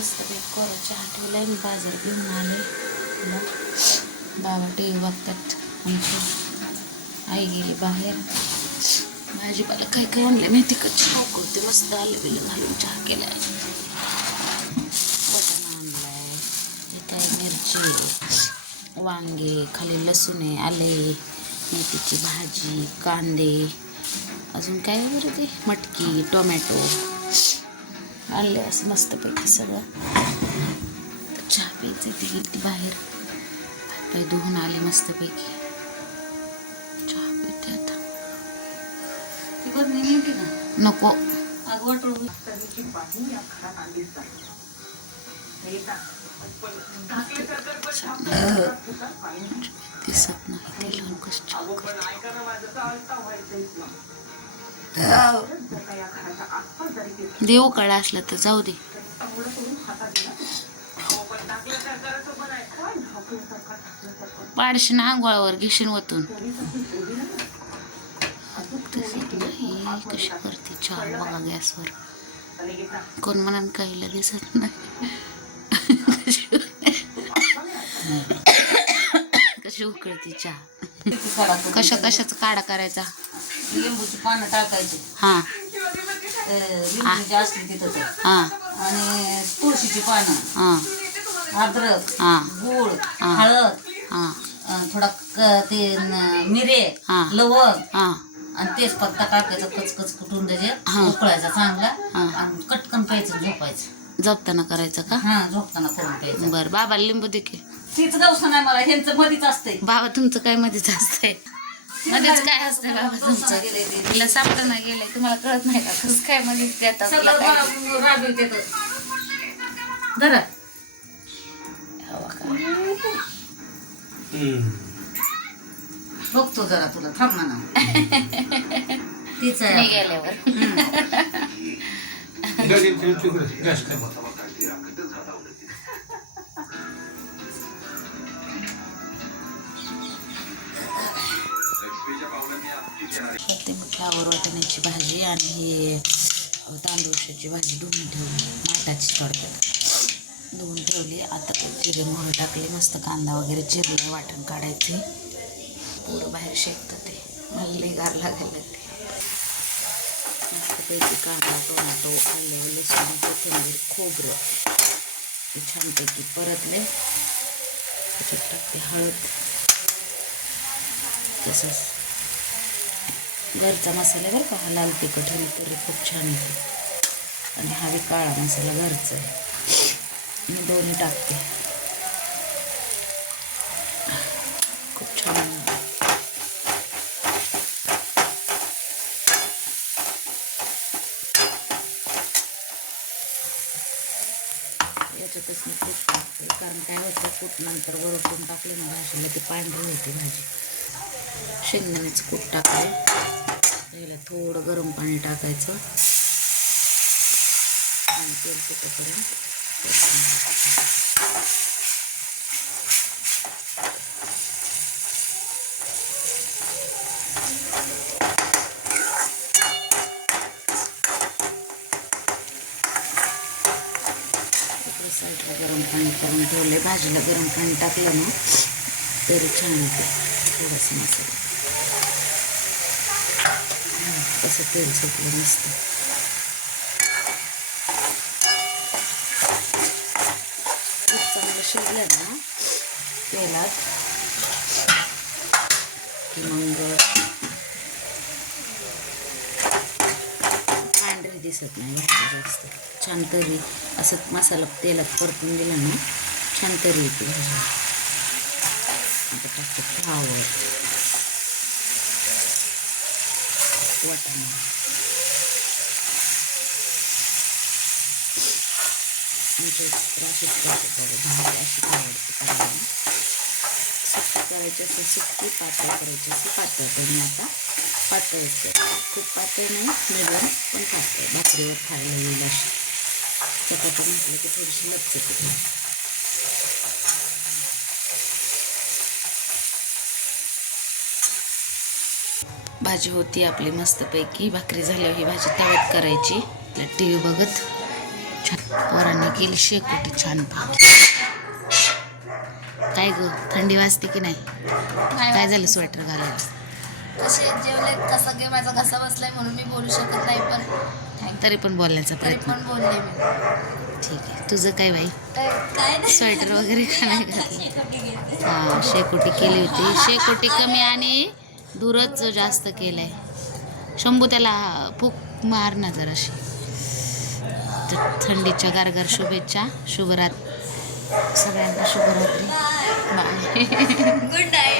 मस्तपैकी कोरा चहा ठेवलाय. मी बाजार घेऊन आले. बाबा टी व्ही बघतात. आमची आई गेली बाहेर. भाजीपाला काय काय आणलं नाही तिकडे चहा करते. मस्त आलं बिलं घालून चहा केलाय. बटाणा आणलाय. इथे मिरची, वांगे, खाली लसूण आहे, आले, मेथीची भाजी, कांदे, अजून काय बरं ते मटकी, टोमॅटो आणले. असं मस्तपैकी सगळं. चहा प्यायचं. ती गेली बाहेर. पाय धुवून आले मस्तपैकी. चहा पिते आता. नको दिसत नाही ते लोकच देऊ कळा असलं तर जाऊ दे. पाडशीन आंघोळावर घेशीन वतून. कशी करते चहा बघा गॅसवर. कोण म्हणान काहीला दिसत नाही. कशी उकळते चहा. कशाचा काढा करायचा. लिंबूची पानं टाकायची. हा लिंबू असली तिथं. हा आणि तुळशीची पानं, हा अद्रक, हा गूळ, हा. हळद, हा थोडा ते मिरे, हा. लवंग हा आणि तेजपत्ता टाकायचा. कचकच कुटून त्याचे हा. उकळायचा चांगला. हा. आणि कटकन प्यायचं, झोपायचं. झोपताना करायचं का. हा, झोपताना करून प्यायचं. बरं बाबा लिंबू दे की. तीच दवसा नाही मला, ह्यांचं मधीच असतंय. बाबा तुमचं काय मध्येच असतंय. मध्येच काय असतंय बाबा तुमचं. तिला सापडं नाही गेलंय. तुम्हाला कळत नाही का कसं काय मध्येच देतात. राबवते जरा बघतो जरा तुला. थांब म्हणा. तीच मी गेल्यावर. फ्लावर वाटण्याची भाजी आणि हे तांदूळशाची भाजी धुवून ठेवली. माठाची थोडक्यात धुवून ठेवली. आता जिरे मोहरी टाकले. मस्त कांदा वगैरे चिरले. वाटण काढायचे. पुरं बाहेर शेकतं ते. मला लई गार लागायला ते. मस्तपैकी कांदा, टोमॅटो, आलं, लसूण, कोथिंबीर, खोबरं ते छानपैकी परतले. त्याच्यात टाकते हळद. तसंच घरचा मसाला बरं का. हा लाल तिखट हे तरी खूप छान येते. आणि हा बी काळा मसाला घरचा आहे. मी दोन्ही टाकते. खूप छान. याच्यातच मी कूट टाकते. कारण काय होतं कूट नंतर वरतून टाकले ना भाजीला ते पांढरी होते भाजी. शेंगदाण्याचं कूट टाकले. पहिला थोडं गरम पाणी टाकायचं आणि तेल सुटेपर्यंत. साईडला गरम पाणी करून ठेवले. भाजीला गरम पाणी टाकलं ना तरी छान होते. थोडंसं मसाला कसं तेल सुटलं मस्त. खूप चांगलं शिजलं ना तेलात की मग पांढरी दिसत नाही भाजी जास्त. छान तरी असं मसाला तेलात परतून दिला ना छान तरी येते भाजी. आता टाकते फ्लावर, वाटाणा, आमच्या अशीच करते भाजी अशी आवडते करायला. सुक्की करायची असं सुक्की, पातळ करायची असं पातळ. पण मी आता पातळच करते. खूप पातळ नाही, मिडियम पण पातळ. भाकरीवर खायला येईल अशी. चपाती म्हटलं की थोडीशी लपचत होते. भाजी होती आपली मस्तपैकी. भाकरी झाल्यावर ही भाजी तव्यात करायची. टी व्ही बघत छान. पोरांनी केली शेकोटी छान. काय ग थंडी वाजते की नाही? काय झालं स्वेटर घालायला? कसे जेवले का सगळे? माझा घसा बसलाय म्हणून मी बोलू शकत नाही, पण तरी पण बोलण्याचा तरी प्रयत्न. पण बोलले मी. ठीक आहे. तुझं काय बाई? काय नाही. स्वेटर वगैरे का नाही घातलं? हां शेकोटी केली होती. शेकोटी कमी आणि धुरच जास्त केलंय. शंभू त्याला फूक मार ना जराशी. तर थंडीच्या गारगार शुभेच्छा. शुभरात्री सगळ्यांना. शुभरात्री. बाय. Good night.